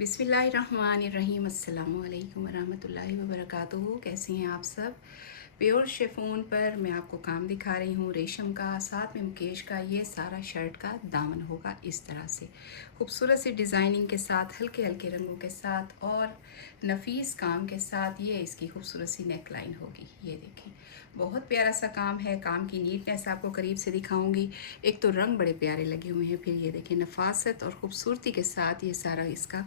बिस्मिल्लाहिर्रहमानिर्रहीम। अस्सलामु अलैकुम वरहमतुल्लाहि वबरकातुहू। कैसे हैं आप सब? प्योर शिफॉन पर मैं आपको काम दिखा रही हूँ रेशम का, साथ में मुकेश का। ये सारा शर्ट का दामन होगा इस तरह से, खूबसूरत सी डिज़ाइनिंग के साथ, हल्के हल्के रंगों के साथ और नफीस काम के साथ। ये इसकी खूबसूरत सी नेक लाइन होगी। ये देखें, बहुत प्यारा सा काम है। काम की नीटनेस आपको करीब से दिखाऊंगी। एक तो रंग बड़े प्यारे लगे हुए हैं, फिर ये देखें नफासत और ख़ूबसूरती के साथ ये सारा इसका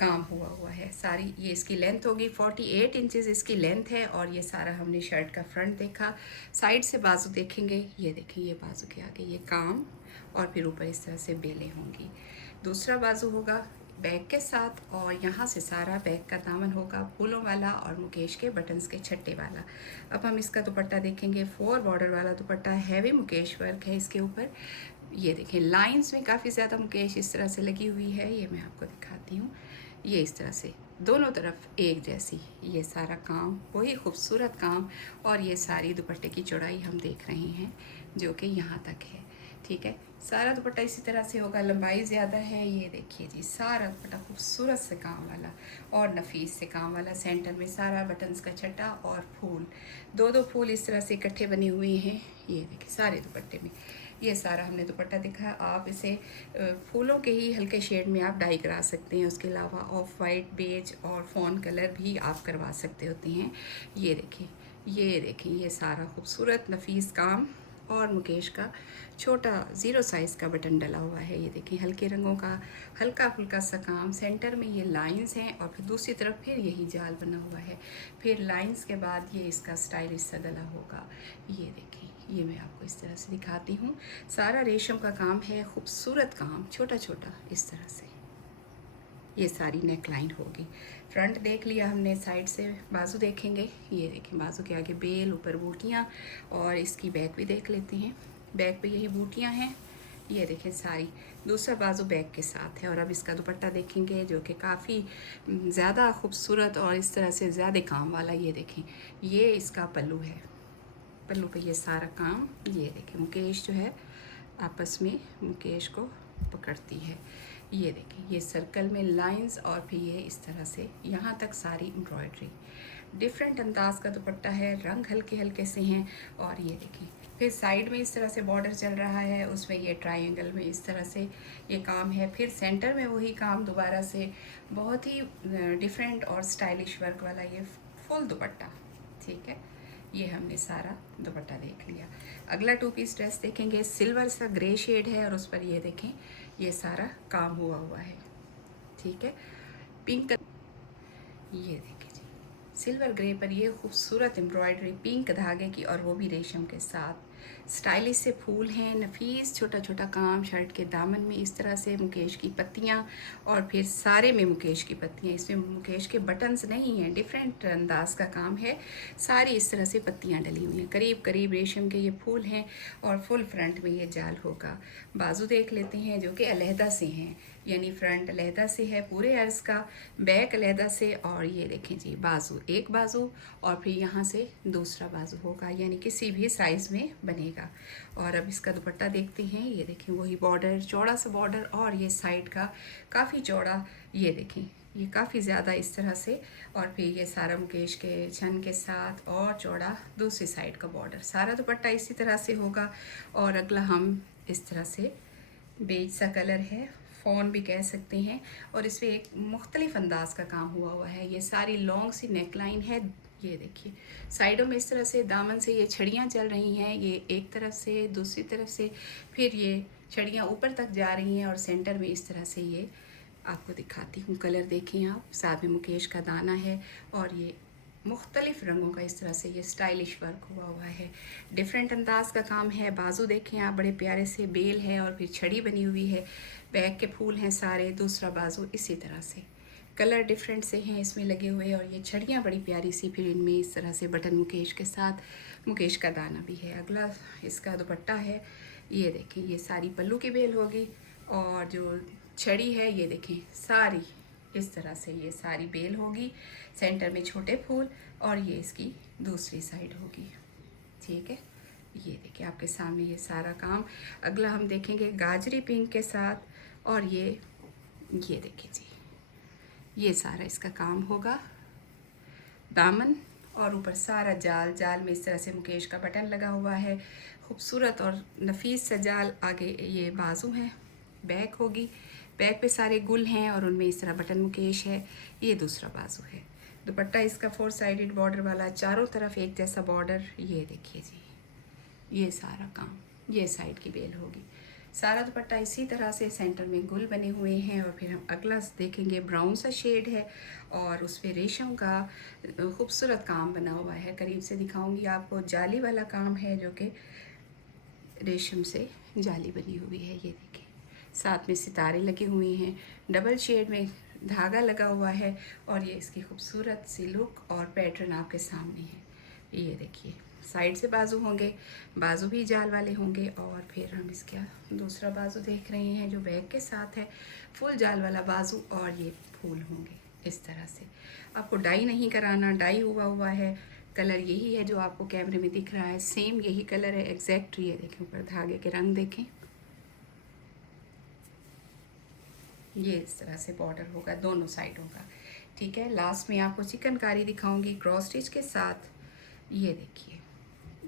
काम हुआ है। सारी ये इसकी लेंथ होगी 48 इंचेस इसकी लेंथ है। और ये सारा हमने शर्ट का फ्रंट देखा। साइड से बाजू देखेंगे, ये देखें, ये बाजू के आगे ये काम और फिर ऊपर इस तरह से बेलें होंगी। दूसरा बाजू होगा बैक के साथ और यहाँ से सारा बैक का दामन होगा फूलों वाला और मुकेश के बटन्स के छट्टे वाला। अब हम इसका दुपट्टा देखेंगे। 4 बॉर्डर वाला दुपट्टा, हैवी मुकेश वर्क है इसके ऊपर। ये देखें, लाइंस में काफ़ी ज़्यादा मुकेश इस तरह से लगी हुई है। ये मैं आपको दिखाती हूँ। ये इस तरह से दोनों तरफ एक जैसी, ये सारा काम वही खूबसूरत काम। और ये सारी दुपट्टे की चौड़ाई हम देख रहे हैं जो कि यहाँ तक है। ठीक है, सारा दुपट्टा इसी तरह से होगा। लंबाई ज़्यादा है। ये देखिए जी, सारा दुपट्टा खूबसूरत से काम वाला और नफीस से काम वाला। सेंटर में सारा बटन्स का छट्टा और फूल, दो दो फूल इस तरह से इकट्ठे बने हुए हैं। ये देखिए सारे दुपट्टे में ये सारा हमने दुपट्टा दिखा। आप इसे फूलों के ही हल्के शेड में आप डाई करा सकते हैं। उसके अलावा ऑफ वाइट, बेज और फॉन कलर भी आप करवा सकते होते हैं। ये देखिए, ये देखें, ये सारा खूबसूरत नफीस काम और मुकेश का छोटा 0 साइज़ का बटन डला हुआ है। ये देखिए, हल्के रंगों का हल्का फुल्का सा काम। सेंटर में ये लाइंस हैं और फिर दूसरी तरफ फिर यही जाल बना हुआ है। फिर लाइंस के बाद ये इसका स्टाइलिश सा गला होगा। ये देखिए, ये मैं आपको इस तरह से दिखाती हूँ। सारा रेशम का काम है, खूबसूरत काम, छोटा छोटा इस तरह से ये सारी नेक लाइन होगी। फ्रंट देख लिया हमने, साइड से बाजू देखेंगे। ये देखें, बाजू के आगे बेल, ऊपर बूटियाँ और इसकी बैक भी देख लेते हैं। बैक पे यही बूटियाँ हैं। ये देखें सारी, दूसरा बाजू बैक के साथ है। और अब इसका दुपट्टा देखेंगे जो कि काफ़ी ज़्यादा खूबसूरत और इस तरह से ज़्यादा काम वाला। ये देखें, ये इसका पल्लू है। पल्लू पे ये सारा काम। ये देखें, मुकेश जो है आपस में मुकेश को पकड़ती है। ये देखें, ये सर्कल में लाइंस और फिर ये इस तरह से यहाँ तक सारी एम्ब्रॉयडरी। डिफरेंट अंदाज का दुपट्टा है, रंग हल्के हल्के से हैं। और ये देखें, फिर साइड में इस तरह से बॉर्डर चल रहा है, उसमें ये ट्रायंगल में इस तरह से ये काम है। फिर सेंटर में वही काम दोबारा से, बहुत ही डिफरेंट और स्टाइलिश वर्क वाला ये फुल दुपट्टा। ठीक है, ये हमने सारा दुपट्टा देख लिया। अगला 2 पीस ड्रेस देखेंगे। सिल्वर सा ग्रे शेड है और उस पर ये देखें, ये सारा काम हुआ है। ठीक है, पिंक, ये देखिए जी, सिल्वर ग्रे पर ये खूबसूरत एम्ब्रॉयडरी पिंक धागे की और वो भी रेशम के साथ। स्टाइलिश से फूल हैं, नफीस छोटा छोटा काम। शर्ट के दामन में इस तरह से मुकेश की पत्तियाँ और फिर सारे में मुकेश की पत्तियाँ। इसमें मुकेश के बटन्स नहीं हैं, डिफरेंट अंदाज का काम है। सारी इस तरह से पत्तियाँ डली हुई हैं, करीब करीब रेशम के ये फूल हैं। और फुल फ्रंट में ये जाल होगा। बाजू देख लेते हैं जो कि अलहदा से हैं, यानी फ्रंट अलहदा से है पूरे अर्ज का, बैक अलहदा से। और ये देखें जी, बाजू एक बाजू और फिर यहाँ से दूसरा बाजू होगा, यानी किसी भी साइज़ में बनेगा। और अब इसका दुपट्टा देखते हैं। ये देखें, वही बॉर्डर, चौड़ा सा बॉर्डर और ये साइड का काफ़ी चौड़ा। ये देखें, ये काफ़ी ज़्यादा इस तरह से। और फिर ये सारा मुकेश के छन के साथ और चौड़ा दूसरी साइड का बॉर्डर। सारा दुपट्टा इसी तरह से होगा। और अगला हम इस तरह से बेज सा कलर है, फ़ॉन भी कह सकते हैं। और इस पर एक मुख्तलिफ अंदाज का काम हुआ है। ये सारी लॉन्ग सी नेक लाइन है। ये देखिए, साइडों में इस तरह से दामन से ये छड़ियाँ चल रही हैं, ये एक तरफ से दूसरी तरफ से, फिर ये छड़ियाँ ऊपर तक जा रही हैं और सेंटर में इस तरह से ये आपको दिखाती हूँ। कलर देखें आप, साथ में मुकेश का दाना है और ये मुख्तलिफ रंगों का इस तरह से ये स्टाइलिश वर्क हुआ है। डिफरेंट अंदाज का काम है। बाजू देखें आप, बड़े प्यारे से बेल है और फिर छड़ी बनी हुई है। बैक के फूल हैं सारे, दूसरा बाजू इसी तरह से। कलर डिफरेंट से हैं इसमें लगे हुए और ये छड़ियाँ बड़ी प्यारी सी। फिर इनमें इस तरह से बटन मुकेश के साथ मुकेश का दाना भी है। अगला इसका दुपट्टा है। ये देखें, ये सारी पल्लू की बेल होगी और जो छड़ी है ये देखें सारी इस तरह से ये सारी बेल होगी। सेंटर में छोटे फूल और ये इसकी दूसरी साइड होगी। ठीक है, ये देखिए आपके सामने ये सारा काम। अगला हम देखेंगे गाजरी पिंक के साथ और ये देखिए जी, ये सारा इसका काम होगा, दामन और ऊपर सारा जाल। जाल में इस तरह से मुकेश का बटन लगा हुआ है, खूबसूरत और नफीस सा जाल। आगे ये बाजू है, बैक होगी, बैक पे सारे गुल हैं और उनमें इस तरह बटन मुकेश है। ये दूसरा बाजू है। दुपट्टा इसका 4 साइडेड बॉर्डर वाला, चारों तरफ एक जैसा बॉर्डर। ये देखिए जी, ये सारा काम, ये साइड की बेल होगी। सारा दुपट्टा इसी तरह से सेंटर में गुल बने हुए हैं। और फिर हम अगला देखेंगे, ब्राउन सा शेड है और उस पर रेशम का खूबसूरत काम बना हुआ है। करीब से दिखाऊंगी आपको, जाली वाला काम है जो कि रेशम से जाली बनी हुई है। ये देखिए, साथ में सितारे लगे हुए हैं, डबल शेड में धागा लगा हुआ है। और ये इसकी खूबसूरत सी लुक और पैटर्न आपके सामने है। ये देखिए, साइड से बाजू होंगे, बाजू भी जाल वाले होंगे। और फिर हम इसका दूसरा बाजू देख रहे हैं जो बैक के साथ है, फुल जाल वाला बाजू। और ये फूल होंगे इस तरह से। आपको डाई नहीं कराना, डाई हुआ है। कलर यही है जो आपको कैमरे में दिख रहा है, सेम यही कलर है एग्जैक्ट। ये देखें, ऊपर धागे के रंग देखें, ये इस तरह से बॉर्डर होगा दोनों साइडों का। ठीक है, लास्ट में आपको चिकनकारी दिखाऊंगी क्रॉस स्टिच के साथ। ये देखिए,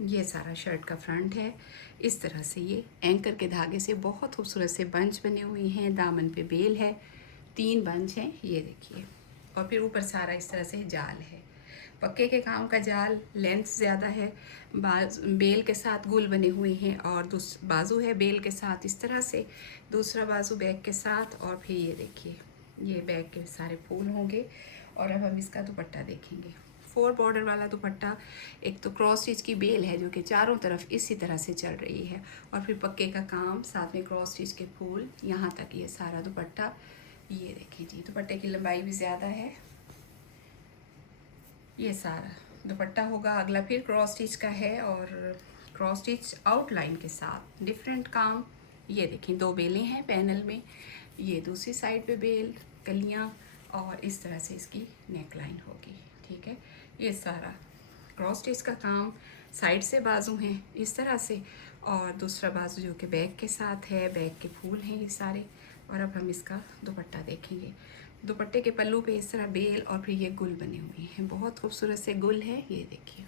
ये सारा शर्ट का फ्रंट है। इस तरह से ये एंकर के धागे से बहुत खूबसूरत से बंच बने हुए हैं। दामन पे बेल है, 3 बंच हैं, ये देखिए। और फिर ऊपर सारा इस तरह से जाल है, पक्के के काम का जाल, लेंथ ज़्यादा है। बेल के साथ गुल बने हुए हैं। और बाजू है बेल के साथ इस तरह से, दूसरा बाजू बैक के साथ। और फिर ये देखिए, ये बैक के सारे फूल होंगे। और अब हम इसका दुपट्टा देखेंगे, 4 बॉर्डर वाला दुपट्टा। एक तो क्रॉस स्टिच की बेल है जो कि चारों तरफ इसी तरह से चल रही है। और फिर पक्के का काम, साथ में क्रॉस स्टिच के फूल, यहाँ तक ये सारा दुपट्टा। ये देखिए जी, दुपट्टे की लंबाई भी ज़्यादा है। ये सारा दुपट्टा होगा। अगला फिर क्रॉस स्टिच का है और क्रॉस स्टिच आउटलाइन के साथ डिफरेंट काम। ये देखें, 2 बेलें हैं पैनल में, ये दूसरी साइड पे बेल, कलियाँ। और इस तरह से इसकी नेक लाइन होगी। ठीक है, ये सारा क्रॉस स्टिच का काम। साइड से बाजू हैं इस तरह से, और दूसरा बाजू जो कि बैक के साथ है, बैक के फूल हैं ये सारे। और अब हम इसका दुपट्टा देखेंगे। दुपट्टे के पल्लू पे इस तरह बेल और फिर ये गुल बने हुए हैं, बहुत खूबसूरत से गुल है। ये देखिए,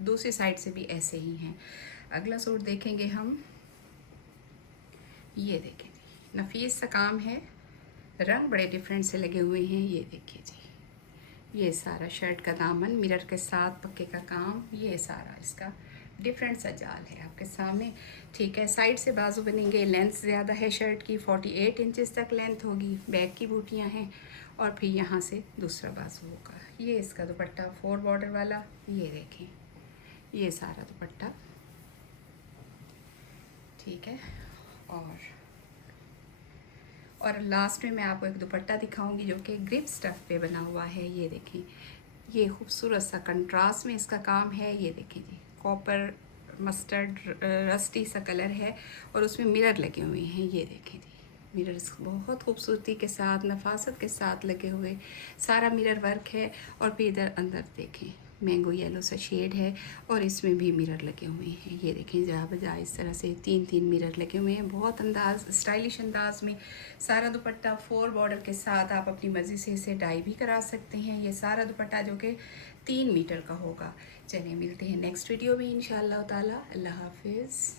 दूसरी साइड से भी ऐसे ही हैं। अगला सूट देखेंगे हम, ये देखें जी, नफीस सा काम है, रंग बड़े डिफरेंट से लगे हुए हैं। ये देखिए जी, ये सारा शर्ट का दामन मिरर के साथ पक्के का काम। ये सारा इसका डिफरेंट सा जाल है आपके सामने। ठीक है, साइड से बाजू बनेंगे, लेंथ ज़्यादा है शर्ट की, 48 इंचेस तक लेंथ होगी। बैक की बूटियाँ हैं और फिर यहाँ से दूसरा बाजू होगा। ये इसका दुपट्टा 4 बॉर्डर वाला। ये देखें, ये सारा दुपट्टा। ठीक है, और लास्ट में मैं आपको एक दुपट्टा दिखाऊंगी जो कि ग्रिप स्टफ पे बना हुआ है। ये देखें, ये खूबसूरत सा कंट्रास्ट में इसका काम है। ये देखें जी, कॉपर मस्टर्ड रस्टी सा कलर है और उसमें मिरर लगे हुए हैं। ये देखें जी, मिरर्स बहुत खूबसूरती के साथ, नफासत के साथ लगे हुए, सारा मिरर वर्क है। और फिर इधर अंदर देखें, मैंगो येलो सा शेड है और इसमें भी मिरर लगे हुए हैं। ये देखें, जहाँ बजाय इस तरह से 3-3 मिरर लगे हुए हैं, बहुत अंदाज, स्टाइलिश अंदाज में। सारा दुपट्टा 4 बॉर्डर के साथ, आप अपनी मर्ज़ी से इसे डाई भी करा सकते हैं। ये सारा दुपट्टा जो कि 3 मीटर का होगा। चलिए मिलते हैं नेक्स्ट वीडियो में इंशाअल्लाह ताला। अल्लाह हाफिज़।